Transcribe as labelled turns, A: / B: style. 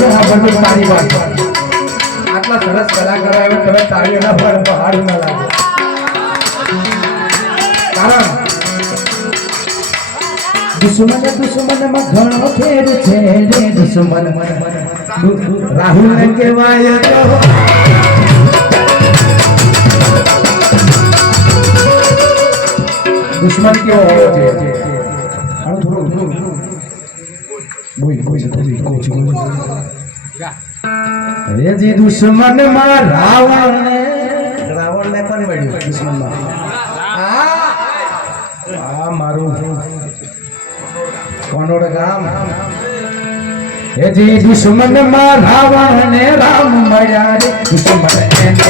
A: ભરપૂર તાળી પાડો આટલા સરસ કલાકારો આવ્યા તમે તાળીઓ ના પાડો તો સારું ના લાગે કારણ
B: દુશ્મન દુશ્મનમાં ઘણો ફેર છે રે દુશ્મન રાહુલ ને કહેવાય તો
A: દુશ્મન કેવો હોવો જોઈએ આનું થોડું થોડું બોલ બોલ થોડી કોચ
B: અરે જી દુશ્મનમાં રાવણ ને
A: રાવણ ને કોણ મળ્યું દુશ્મનમાં આ મારું કોનોડ ગામ.
B: હે જી દુશ્મનમાં રાવણ ને રામ મળ્યા રે. દુશ્મન એને